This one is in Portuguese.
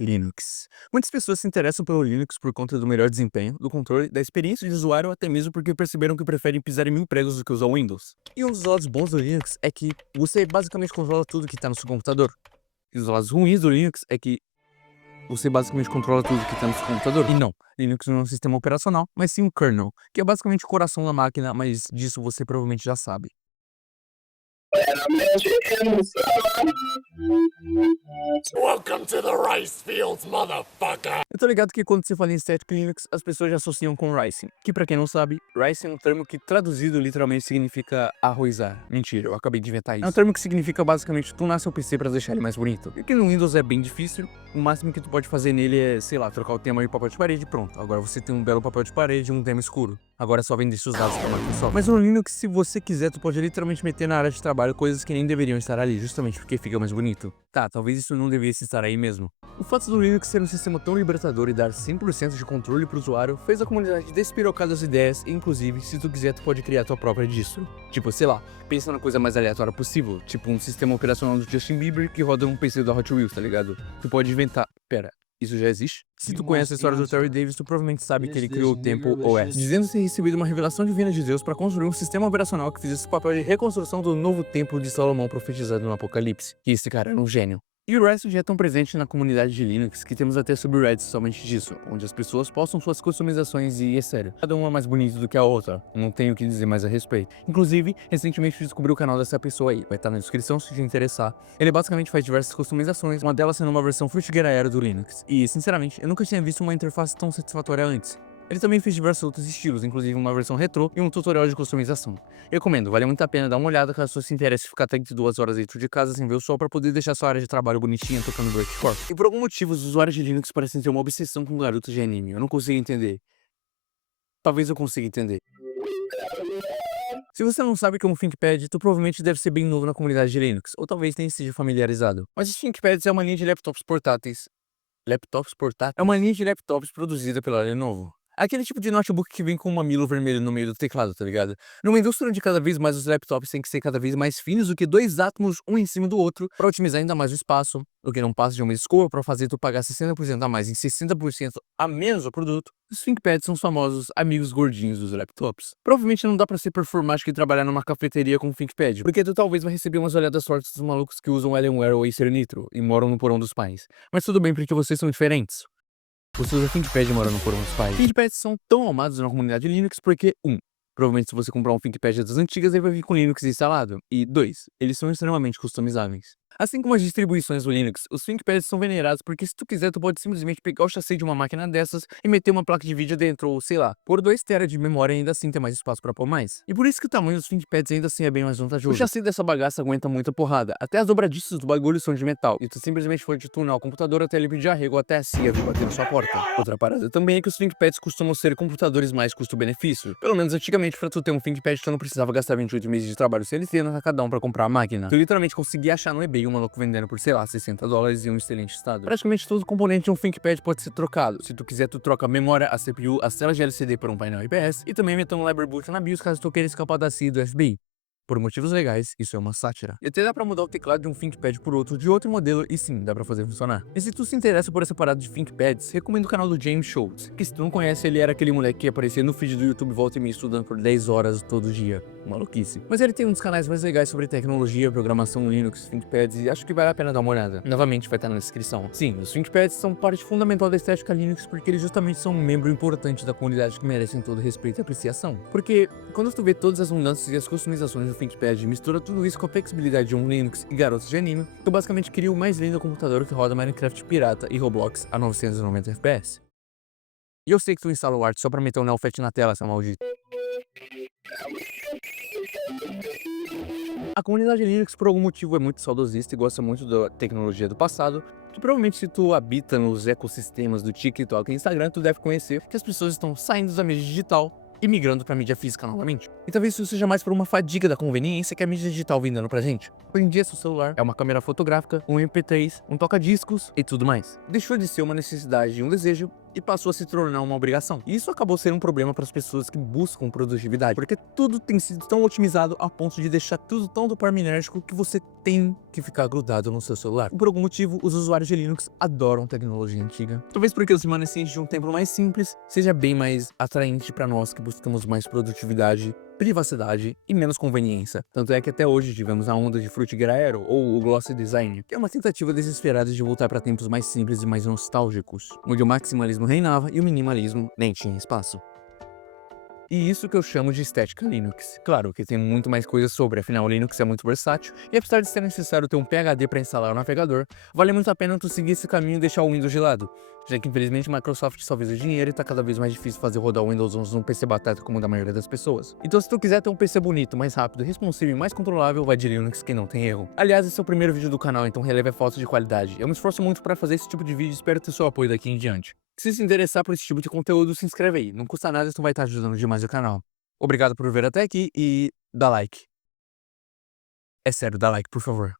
Linux. Muitas pessoas se interessam pelo Linux por conta do melhor desempenho, do controle, da experiência de usuário ou até mesmo porque perceberam que preferem pisar em mil pregos do que usar o Windows. E um dos lados bons do Linux é que você basicamente controla tudo que está no seu computador. E os lados ruins do Linux é que você basicamente controla tudo que está no seu computador. E não, Linux não é um sistema operacional, mas sim um kernel, que é basicamente o coração da máquina, mas disso você provavelmente já sabe. Welcome to the rice fields, motherfucker! Eu tô ligado que quando você fala em Static Linux, as pessoas já associam com Rising, que pra quem não sabe, Rising é um termo que traduzido literalmente significa arrozar. Mentira, eu acabei de inventar isso. É um termo que significa basicamente tunar seu PC pra deixar ele mais bonito. E que no Windows é bem difícil, o máximo que tu pode fazer nele é, sei lá, trocar o tema de papel de parede e pronto. Agora você tem um belo papel de parede e um tema escuro. Agora é só vender seus dados pra Microsoft. Mas no Linux, se você quiser, tu pode literalmente meter na área de trabalho coisas que nem deveriam estar ali, justamente porque fica mais bonito. Tá, talvez isso não devesse estar aí mesmo. O fato do Linux ser um sistema tão libertador e dar 100% de controle pro usuário fez a comunidade despirocar das ideias e, inclusive, se tu quiser, tu pode criar tua própria distro. Tipo, sei lá, pensa na coisa mais aleatória possível, tipo um sistema operacional do Justin Bieber que roda um PC da Hot Wheels, tá ligado? Tu pode inventar... Pera, isso já existe? Se tu conhece a história do Terry Davis, tu provavelmente sabe que ele criou o Temple OS, dizendo ter recebido uma revelação divina de Deus para construir um sistema operacional que fizesse o papel de reconstrução do novo templo de Salomão profetizado no Apocalipse. E esse cara era um gênio. E o Resto já é tão presente na comunidade de Linux que temos até subreddits somente disso, onde as pessoas postam suas customizações e, é sério, cada uma é mais bonita do que a outra, não tenho o que dizer mais a respeito. Inclusive, recentemente descobri o canal dessa pessoa aí, vai estar na descrição se te interessar. Ele basicamente faz diversas customizações, uma delas sendo uma versão Fruitgear Aero do Linux. E, sinceramente, eu nunca tinha visto uma interface tão satisfatória antes. Ele também fez diversos outros estilos, inclusive uma versão retrô e um tutorial de customização. Recomendo, vale muito a pena dar uma olhada caso você se interesse em ficar 32 horas dentro de casa sem ver o sol para poder deixar sua área de trabalho bonitinha tocando breakcore. E por algum motivo os usuários de Linux parecem ter uma obsessão com garotos de anime, eu não consigo entender. Talvez eu consiga entender. Se você não sabe o que é um ThinkPad, tu provavelmente deve ser bem novo na comunidade de Linux, ou talvez nem esteja familiarizado. Mas os ThinkPads é uma linha de laptops portáteis. Laptops portáteis? É uma linha de laptops produzida pela Lenovo. Aquele tipo de notebook que vem com um mamilo vermelho no meio do teclado, tá ligado? Numa indústria onde cada vez mais os laptops têm que ser cada vez mais finos do que dois átomos um em cima do outro para otimizar ainda mais o espaço, o que não passa de uma desculpa para fazer tu pagar 60% a mais em 60% a menos o produto. Os ThinkPads são os famosos amigos gordinhos dos laptops. Provavelmente não dá pra ser performático e trabalhar numa cafeteria com um ThinkPad, porque tu talvez vai receber umas olhadas fortes dos malucos que usam Alienware ou Acer Nitro e moram no porão dos pais. Mas tudo bem porque vocês são diferentes. Você usa ThinkPad morando no porão dos pais. ThinkPads são tão amados na comunidade Linux porque, provavelmente se você comprar um ThinkPad das antigas, ele vai vir com Linux instalado. E 2, eles são extremamente customizáveis. Assim como as distribuições do Linux, os ThinkPads são venerados porque se tu quiser, tu pode simplesmente pegar o chassi de uma máquina dessas e meter uma placa de vídeo dentro, ou sei lá, por 2 TB de memória e ainda assim ter mais espaço pra pôr mais. E por isso que o tamanho dos ThinkPads ainda assim é bem mais vantajoso. O chassi dessa bagaça aguenta muita porrada, até as dobradiças do bagulho são de metal, e tu simplesmente pode tunar o computador até ele pedir arrego até a CIA vir bater na sua porta. Outra parada também é que os ThinkPads costumam ser computadores mais custo-benefício. Pelo menos antigamente, pra tu ter um ThinkPad, tu não precisava gastar 28 meses de trabalho CLT no Hackathon pra comprar a máquina. Tu literalmente conseguia achar no eBay um maluco vendendo por, sei lá, $60 em um excelente estado. Praticamente todo componente de um ThinkPad pode ser trocado. Se tu quiser, tu troca a memória, a CPU, as telas de LCD por um painel IPS e também meter um library boot na BIOS caso tu queira escapar da CIA e do FBI. Por motivos legais, isso é uma sátira. E até dá pra mudar o teclado de um ThinkPad por outro de outro modelo e sim, dá pra fazer funcionar. E se tu se interessa por essa parada de ThinkPads, recomendo o canal do James Schultz, que se tu não conhece, ele era aquele moleque que aparecia no feed do YouTube volta e meia estudando por 10 horas todo dia. Maluquice. Mas ele tem um dos canais mais legais sobre tecnologia, programação Linux, ThinkPads e acho que vale a pena dar uma olhada. Novamente vai estar na descrição. Sim, os ThinkPads são parte fundamental da estética Linux porque eles justamente são um membro importante da comunidade que merecem todo respeito e apreciação. Porque quando tu vê todas as mudanças e as customizações do ThinkPad e mistura tudo isso com a flexibilidade de um Linux e garotos de anime, tu basicamente cria o mais lindo computador que roda Minecraft pirata e Roblox a 990 FPS. E eu sei que tu instala o Art só pra meter um Nelfet na tela, seu maldito. A comunidade Linux, por algum motivo, é muito saudosista e gosta muito da tecnologia do passado, que provavelmente se tu habita nos ecossistemas do TikTok e Instagram, tu deve conhecer que as pessoas estão saindo da mídia digital e migrando pra mídia física novamente. E talvez isso seja mais por uma fadiga da conveniência que a mídia digital vem dando pra gente. Hoje em dia, seu celular é uma câmera fotográfica, um MP3, um toca-discos e tudo mais. Deixou de ser uma necessidade e um desejo e passou a se tornar uma obrigação. E isso acabou sendo um problema para as pessoas que buscam produtividade, porque tudo tem sido tão otimizado a ponto de deixar tudo tão dopaminérgico que você tem que ficar grudado no seu celular. Por algum motivo, os usuários de Linux adoram tecnologia antiga. Talvez porque os remanescentes de um tempo mais simples seja bem mais atraente para nós que buscamos mais produtividade, privacidade e menos conveniência. Tanto é que até hoje tivemos a onda de Fruitigera Aero ou o Glossy Design, que é uma tentativa desesperada de voltar para tempos mais simples e mais nostálgicos, onde o maximalismo reinava e o minimalismo nem tinha espaço. E isso que eu chamo de estética Linux. Claro que tem muito mais coisas sobre, afinal o Linux é muito versátil, e apesar de ser necessário ter um PHD para instalar o navegador, vale muito a pena tu seguir esse caminho e deixar o Windows de lado, já que infelizmente a Microsoft só visa dinheiro e tá cada vez mais difícil fazer rodar o Windows 11 num PC batata como o da maioria das pessoas. Então se tu quiser ter um PC bonito, mais rápido, responsivo e mais controlável, vai de Linux que não tem erro. Aliás, esse é o primeiro vídeo do canal, então releve a foto de qualidade. Eu me esforço muito para fazer esse tipo de vídeo e espero ter seu apoio daqui em diante. Se se interessar por esse tipo de conteúdo, se inscreve aí, não custa nada e tu vai estar ajudando demais o canal. Obrigado por ver até aqui e dá like. É sério, dá like, por favor.